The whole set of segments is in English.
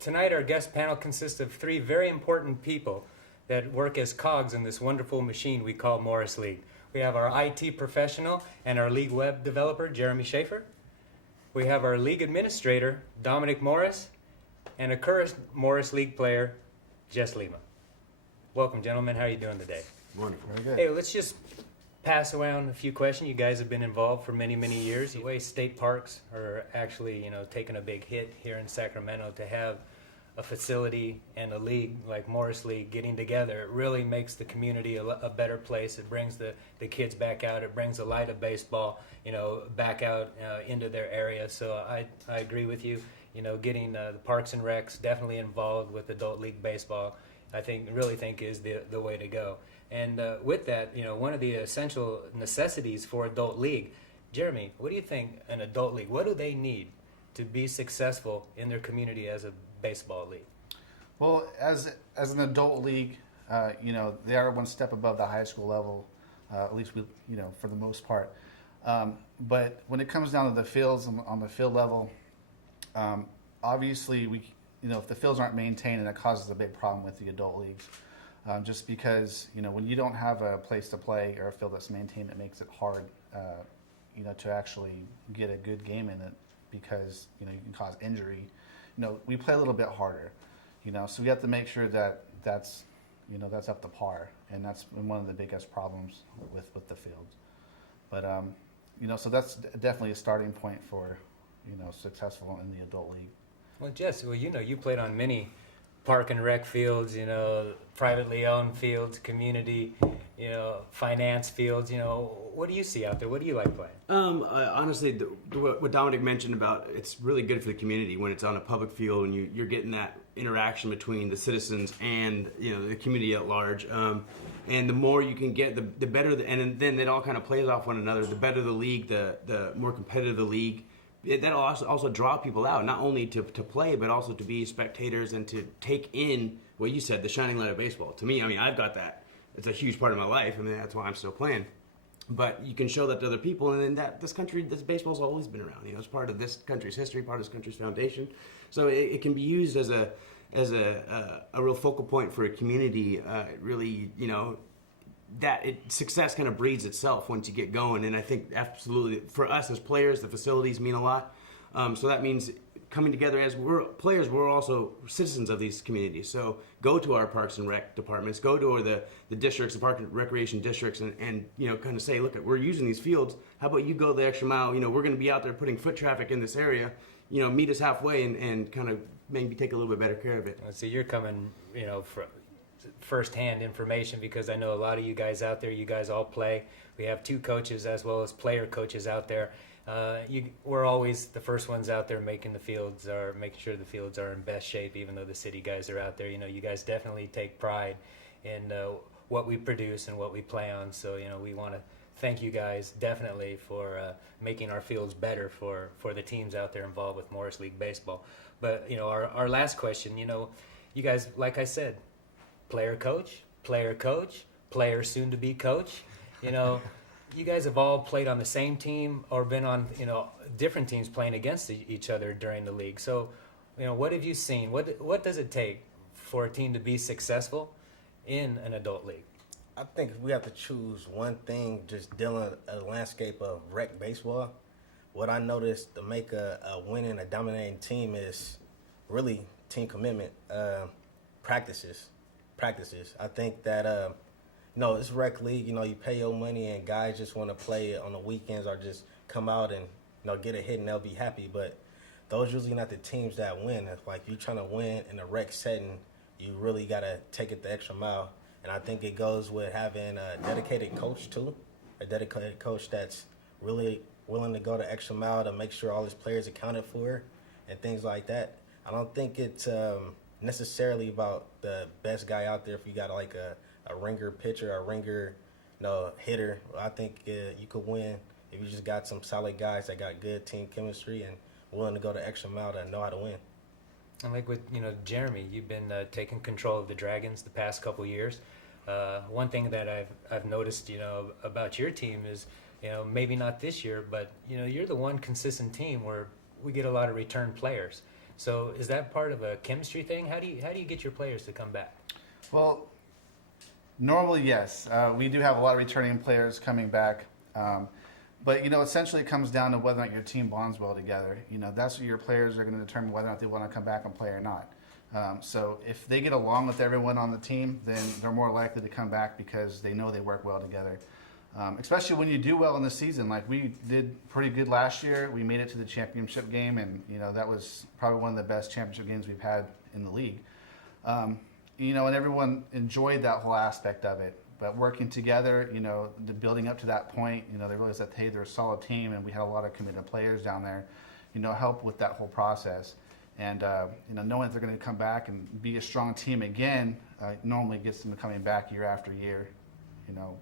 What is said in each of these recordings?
Tonight our guest panel consists of three very important people that work as cogs in this wonderful machine we call Morris League. We have our IT professional and our league web developer, Jeremy Schaffer. We have our league administrator, Dominic Morris, and a current Morris League player, Jess Lima. Welcome, gentlemen. How are you doing today? Wonderful. Very good. Hey, let's just pass around a few questions. You guys have been involved for many, many years. The way state parks are actually, taking a big hit here in Sacramento, to have a facility and a league like Morris League getting together, it really makes the community a better place. It brings the kids back out. It brings the light of baseball, back out into their area. So I agree with you. Getting the Parks and Recs definitely involved with adult league baseball, really think is the way to go. And with that, one of the essential necessities for adult league, Jeremy, what do you think an adult league, what do they need to be successful in their community as a baseball league? Well, as an adult league, they are one step above the high school level, at least for the most part. But when it comes down to the fields on the field level, obviously if the fields aren't maintained, and that causes a big problem with the adult leagues. Just because, when you don't have a place to play or a field that's maintained, it makes it hard, to actually get a good game in it, because, you can cause injury. We play a little bit harder, so we have to make sure that that's up to par, and that's one of the biggest problems with the fields. But, so that's definitely a starting point for, successful in the adult league. Well, Jess, you played on many park and rec fields, privately owned fields, community, finance fields. What do you see out there? What do you like playing? Honestly, what Dominic mentioned about it's really good for the community when it's on a public field and you're getting that interaction between the citizens and the community at large. And the more you can get, the better. And then it all kind of plays off one another. The better the league, the more competitive the league. That'll also draw people out, not only to play, but also to be spectators and to take in what you said, the shining light of baseball. To me, I've got that. It's a huge part of my life. That's why I'm still playing. But you can show that to other people, and then this baseball's always been around. It's part of this country's history, part of this country's foundation. So it can be used as a real focal point for a community. Success kind of breeds itself once you get going, and I think absolutely for us as players, the facilities mean a lot. So that means coming together as we're players, we're also citizens of these communities. So go to our parks and rec departments, go to the districts, the park and recreation districts, and kind of say, look, we're using these fields. How about you go the extra mile? We're going to be out there putting foot traffic in this area. Meet us halfway and kind of maybe take a little bit better care of it. So you're coming, from first-hand information, because I know a lot of you guys out there, you guys all play. We have two coaches as well as player coaches out there. We're always the first ones out there making sure the fields are in best shape, even though the city guys are out there. You guys definitely take pride in what we produce and what we play on. So, we want to thank you guys definitely for making our fields better for the teams out there involved with Morris League Baseball. But, our last question, you guys, like I said, player coach, player soon to be coach. You guys have all played on the same team or been on different teams playing against each other during the league. So, what have you seen? What does it take for a team to be successful in an adult league? I think if we have to choose one thing, just dealing a landscape of rec baseball, what I noticed to make a winning, a dominating team is really team commitment, practices. I think that, it's rec league, you pay your money and guys just want to play on the weekends or just come out and, get a hit and they'll be happy. But those usually not the teams that win. It's like you're trying to win in a rec setting, you really got to take it the extra mile. And I think it goes with having a dedicated coach too, a dedicated coach that's really willing to go the extra mile to make sure all his players accounted for and things like that. I don't think it's necessarily about the best guy out there. If you got like a ringer pitcher, a ringer hitter, I think you could win if you just got some solid guys that got good team chemistry and willing to go the extra mile to know how to win. And like with Jeremy, you've been taking control of the Dragons the past couple years. One thing that I've noticed about your team is maybe not this year, but you're the one consistent team where we get a lot of return players. So is that part of a chemistry thing? How do you get your players to come back? Well, normally, yes. We do have a lot of returning players coming back. But, essentially it comes down to whether or not your team bonds well together. That's what your players are going to determine whether or not they want to come back and play or not. So if they get along with everyone on the team, then they're more likely to come back because they know they work well together. Especially when you do well in the season. Like we did pretty good last year. We made it to the championship game, and, that was probably one of the best championship games we've had in the league. And everyone enjoyed that whole aspect of it. But working together, the building up to that point, they realized that, hey, they're a solid team, and we had a lot of committed players down there, help with that whole process. And, knowing that they're going to come back and be a strong team again, normally gets them coming back year after year,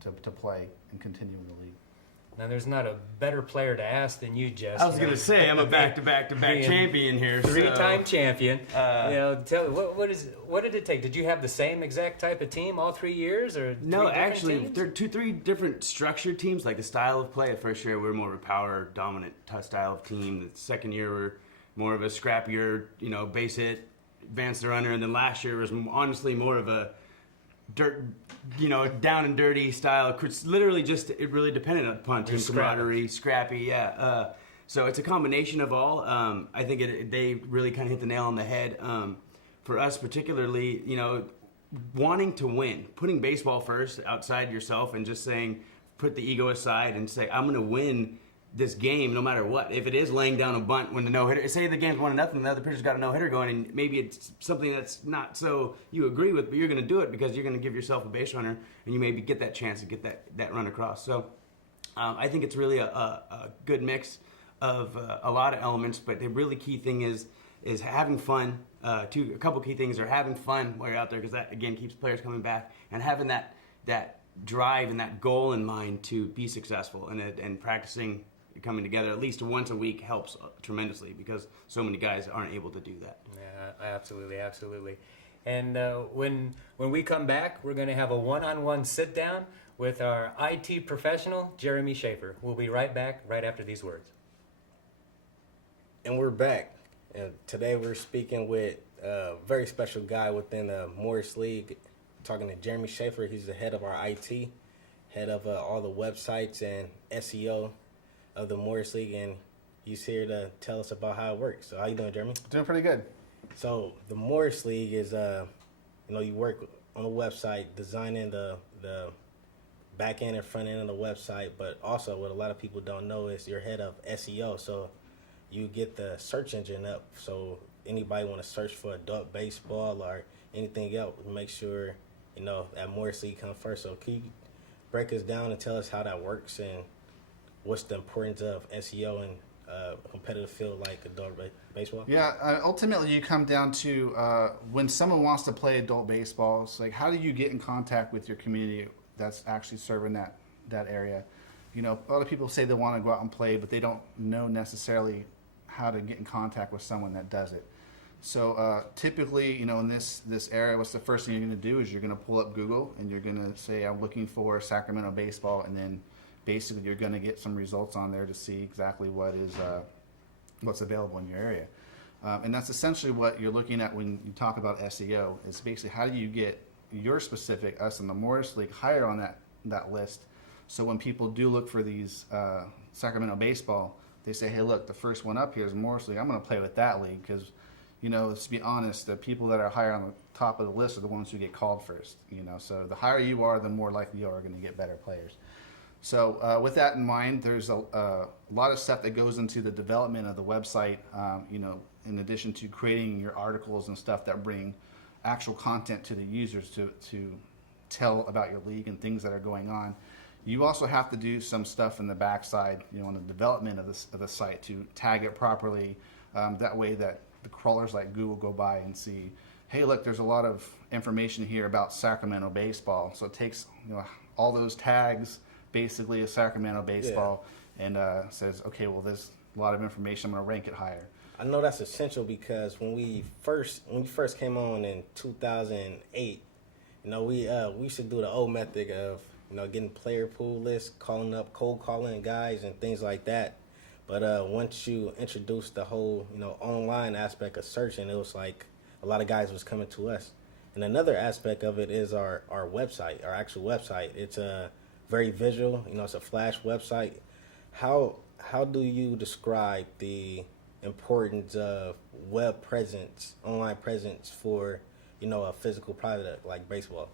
to play and continue in the league. Now, there's not a better player to ask than you, Jess. I was going to say, I'm a back-to-back-to-back champion here. Three-time champion. Tell what did it take? Did you have the same exact type of team all 3 years, or no? Actually, there are three different structured teams. Like the style of play. The first year we were more of a power-dominant style of team. The second year we were more of a scrappier, base hit, advance the runner, and then last year was honestly more of a dirt, down and dirty style. It's literally just, it really depended upon team camaraderie, scrappy, yeah. So it's a combination of all. I think they really kind of hit the nail on the head. For us particularly, wanting to win, putting baseball first outside yourself and just saying, put the ego aside and say, I'm going to win this game no matter what. If it is laying down a bunt when the no-hitter, say the game's 1-0 and the other pitcher's got a no-hitter going, and maybe it's something that's not so you agree with, but you're going to do it because you're going to give yourself a base runner and you maybe get that chance to get that run across. So I think it's really a good mix of a lot of elements, but the really key thing is having fun. A couple key things are having fun while you're out there, because that again keeps players coming back, and having that drive and that goal in mind to be successful, and practicing coming together at least once a week helps tremendously, because so many guys aren't able to do that. Yeah, absolutely. And when we come back, we're going to have a one-on-one sit-down with our IT professional, Jeremy Schaffer. We'll be right back right after these words. And we're back. And today we're speaking with a very special guy within the Morris League, talking to Jeremy Schaffer. He's the head of our IT, head of all the websites and SEO of the Morris League, and he's here to tell us about how it works. So how you doing, Jeremy? Doing pretty good. So the Morris League is, you work on the website, designing the back end and front end of the website, but also what a lot of people don't know is you're head of SEO. So you get the search engine up. So anybody want to search for adult baseball or anything else, make sure, that Morris League comes first. So can you break us down and tell us how that works and what's the importance of SEO in a competitive field like adult baseball? Yeah, ultimately you come down to when someone wants to play adult baseball, it's like, how do you get in contact with your community that's actually serving that area? A lot of people say they want to go out and play, but they don't know necessarily how to get in contact with someone that does it. So typically, in this area, what's the first thing you're going to do is you're going to pull up Google and you're going to say, I'm looking for Sacramento baseball, and then basically you're going to get some results on there to see exactly what's available in your area. And that's essentially what you're looking at when you talk about SEO, is basically how do you get your specific, us in the Morris League, higher on that list. So when people do look for these Sacramento baseball, they say, hey, look, the first one up here is Morris League. I'm going to play with that league because, let's be honest, the people that are higher on the top of the list are the ones who get called first. So the higher you are, the more likely you are going to get better players. So with that in mind, there's a lot of stuff that goes into the development of the website, in addition to creating your articles and stuff that bring actual content to the users to tell about your league and things that are going on. You also have to do some stuff in the backside, on the development of the site to tag it properly. That way that the crawlers like Google go by and see, hey, look, there's a lot of information here about Sacramento baseball. So it takes all those tags, basically a Sacramento baseball, and says, okay, well, there's a lot of information. I'm going to rank it higher. I know that's essential because when we first came on in 2008, we used to do the old method of getting player pool lists, calling up, cold calling guys and things like that. But once you introduced the whole, online aspect of searching, it was like a lot of guys was coming to us. And another aspect of it is our website, our actual website. It's very visual. It's a flash website. How do you describe the importance of web presence, online presence for, a physical product like baseball?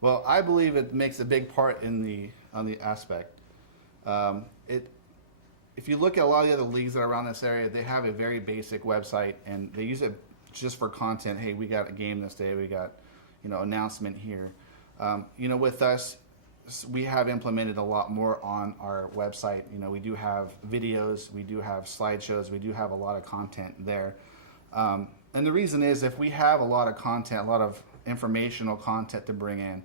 Well, I believe it makes a big part on the aspect. If you look at a lot of the other leagues that are around this area, they have a very basic website, and they use it just for content. Hey, we got a game this day. We got, announcement here. With us, we have implemented a lot more on our website. We do have videos, we do have slideshows, we do have a lot of content there. And the reason is, if we have a lot of content, a lot of informational content to bring in,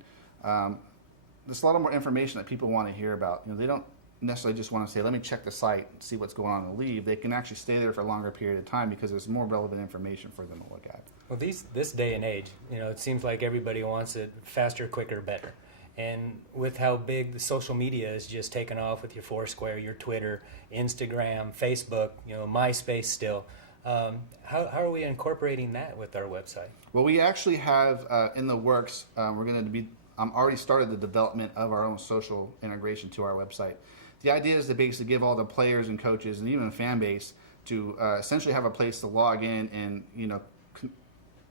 there's a lot of more information that people want to hear about. They don't necessarily just want to say, let me check the site and see what's going on in the league. They can actually stay there for a longer period of time because there's more relevant information for them to look at. Well, this day and age, it seems like everybody wants it faster, quicker, better. And with how big the social media is just taken off with your Foursquare, your Twitter, Instagram, Facebook, MySpace still, how are we incorporating that with our website? Well, we actually have in the works, we're going to be already started the development of our own social integration to our website. The idea is to basically give all the players and coaches and even the fan base to essentially have a place to log in and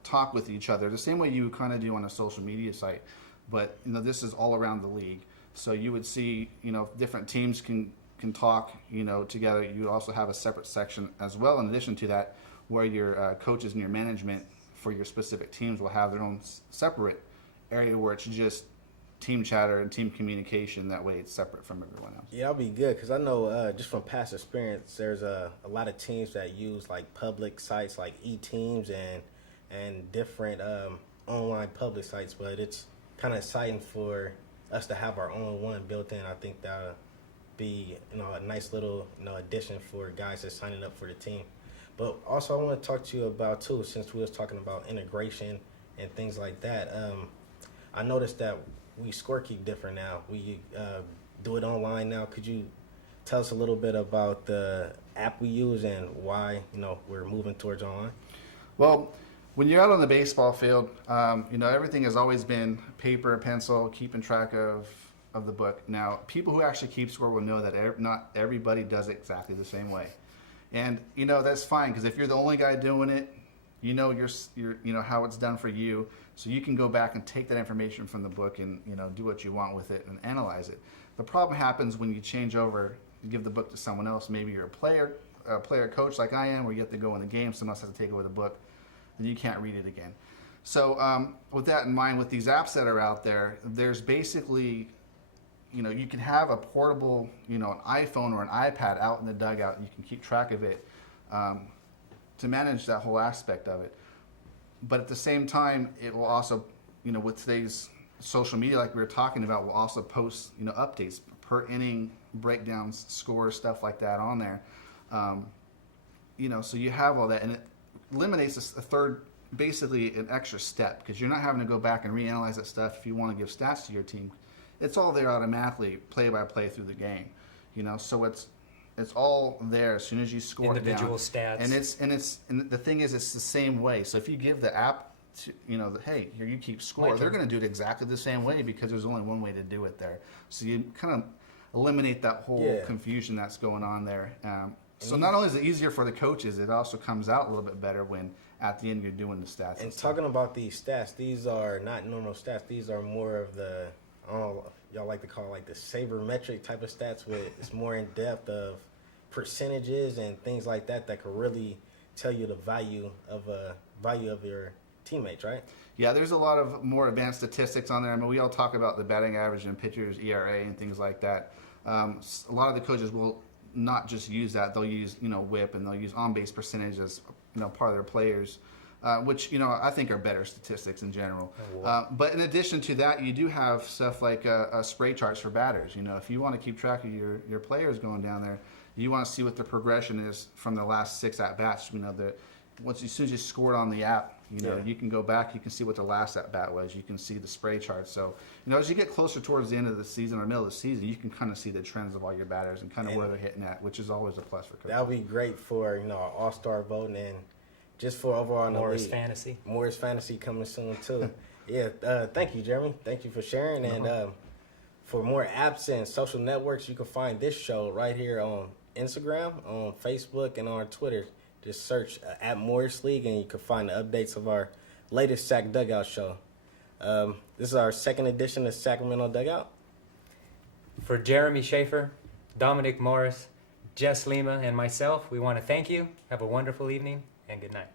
talk with each other the same way you kind of do on a social media site. But this is all around the league, so you would see different teams can talk together. You also have a separate section as well in addition to that, where your coaches and your management for your specific teams will have their own separate area where it's just team chatter and team communication. That way it's separate from everyone else. Yeah, that'll be good, because I know just from past experience, there's a lot of teams that use like public sites like e-teams and different online public sites, but it's kind of exciting for us to have our own one built in. I think that would be a nice little addition for guys that's signing up for the team. But also I want to talk to you about too, since we was talking about integration and things like that. I noticed that we scorekeep different now. We do it online now. Could you tell us a little bit about the app we use and why we're moving towards online? Well, when you're out on the baseball field, everything has always been paper, pencil, keeping track of the book. Now, people who actually keep score will know that not everybody does it exactly the same way, and that's fine, because if you're the only guy doing it, you're how it's done for you, so you can go back and take that information from the book and do what you want with it and analyze it. The problem happens when you change over, you give the book to someone else. Maybe you're a player coach like I am, where you have to go in the game, someone else has to take over the book, then you can't read it again. So with that in mind, with these apps that are out there, there's basically, you can have a portable, an iPhone or an iPad out in the dugout, and you can keep track of it to manage that whole aspect of it. But at the same time, it will also, with today's social media, like we were talking about, will also post, updates per inning, breakdowns, scores, stuff like that on there. So you have all that, and it eliminates a third, basically an extra step, because you're not having to go back and reanalyze that stuff if you want to give stats to your team. It's all there automatically, play by play through the game, so it's all there as soon as you score individual down. stats. And the thing is, it's the same way. So if you give the app to, hey, here you keep score, they're going to do it exactly the same way, because there's only one way to do it there. So you kind of eliminate that whole confusion that's going on there. So not only is it easier for the coaches, it also comes out a little bit better when at the end you're doing the stats. And talking about these stats, these are not normal stats. These are more of the, I don't know, y'all like to call like the sabermetric type of stats, where it's more in depth of percentages and things like that could really tell you the value of your teammates, right? Yeah, there's a lot of more advanced statistics on there. I mean, we all talk about the batting average and pitchers' ERA and things like that. A lot of the coaches will not just use that; they'll use WHIP, and they'll use on-base percentage as part of their players, which I think are better statistics in general. But in addition to that, you do have stuff like spray charts for batters. If you want to keep track of your players going down there, you want to see what the progression is from the last 6 at bats. As soon as you scored on the app, You can go back, you can see what the last at bat was, you can see the spray chart. So, as you get closer towards the end of the season or middle of the season, you can kind of see the trends of all your batters and kind of where they're hitting at, which is always a plus for coaches. That would be great for our all-star voting and just for overall in the Morris league. Fantasy. Morris Fantasy coming soon too. Thank you, Jeremy. Thank you for sharing. And for more apps and social networks, you can find this show right here on Instagram, on Facebook, and on Twitter. Just search at Morris League, and you can find the updates of our latest Sac Dugout show. This is our second edition of Sacramento Dugout. For Jeremy Schaffer, Dominic Morris, Jess Lima, and myself, we want to thank you. Have a wonderful evening, and good night.